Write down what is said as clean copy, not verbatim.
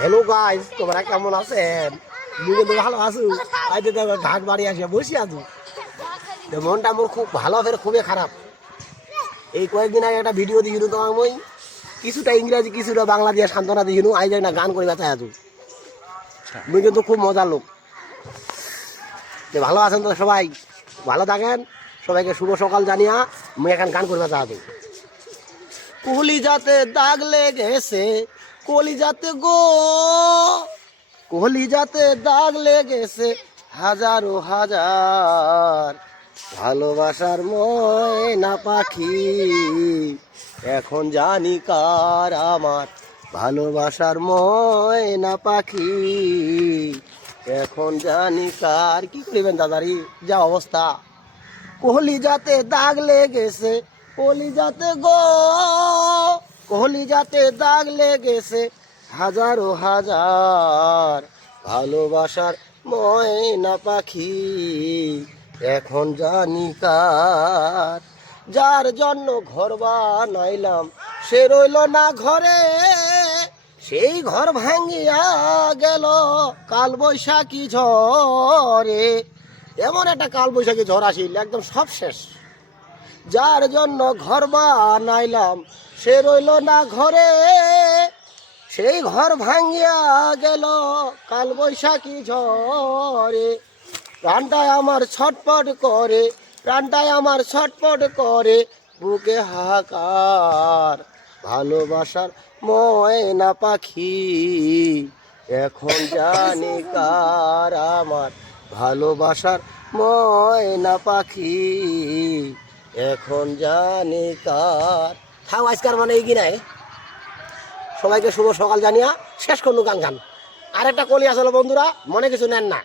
Hello guys, তোমরা কেমন আছেন? আমি কিন্তু ভালো আছো। আইতে তো ঘাট বাড়ি আসিয়া বসে আছো। মনটা মোর খুব ভালো, ফের খুবই খারাপ। এই কয়েকদিন আগে একটা ভিডিও দিয়েছিল তো আমি, কিছুটা ইংরাজি কিছুটা বাংলা দিয়ে সান্ত্বনা দিয়েছিল। আই যাই না গান করে ব্যথায় আছো। তুমি কিন্তু খুব মজার লোক। ভালো আছেন তো সবাই? ভালো থাকেন। সবাইকে শুভ সকাল জানিয়া আমি এখন গান করে ব্যথা আছো। কলিজাতে দাগ লেগেছে, কলিজাতে গো, কলিজাতে দাগ লেগেছে হাজারো হাজার। ভালোবাসার ময়না পাখি এখন জানি কার আমার। ভালোবাসার ময়না পাখি এখন জানি কার। কি করিবেন দাদারি, যা অবস্থা। কলিজাতে দাগ লেগেছে, কলিজাতে গো, কলিজাতে দাগ লেগেছে হাজারো হাজার। ভালোবাসার ময়না পাখি এখন জানি কার। যার জন্য ঘর বানাইলাম সে রইল না ঘরে, সেই ঘর ভাঙিয়া গেল কাল বৈশাখী ঝড়ে। এমন একটা কাল বৈশাখী ঝড় আসিল, একদম সব শেষ। যার জন্য ঘর বানাইলাম সে রইল না ঘরে, সেই ঘর ভাঙিয়া গেল কাল বৈশাখী ঝড়ে। প্রাণটায় আমার ছটপট করে, প্রাণটায় আমার ছটপট করে, বুকে হাহাকার। ভালোবাসার ময়না পাখি এখন জানি কার আমার। ভালোবাসার ময়না পাখি এখন জানি কার। থাও আজকার মানে এই কিনায় সবাইকে শুভ সকাল জানিয়া শেষ করলু গান। আরেকটা কলি আসলে বন্ধুরা, মনে কিছু নেন না।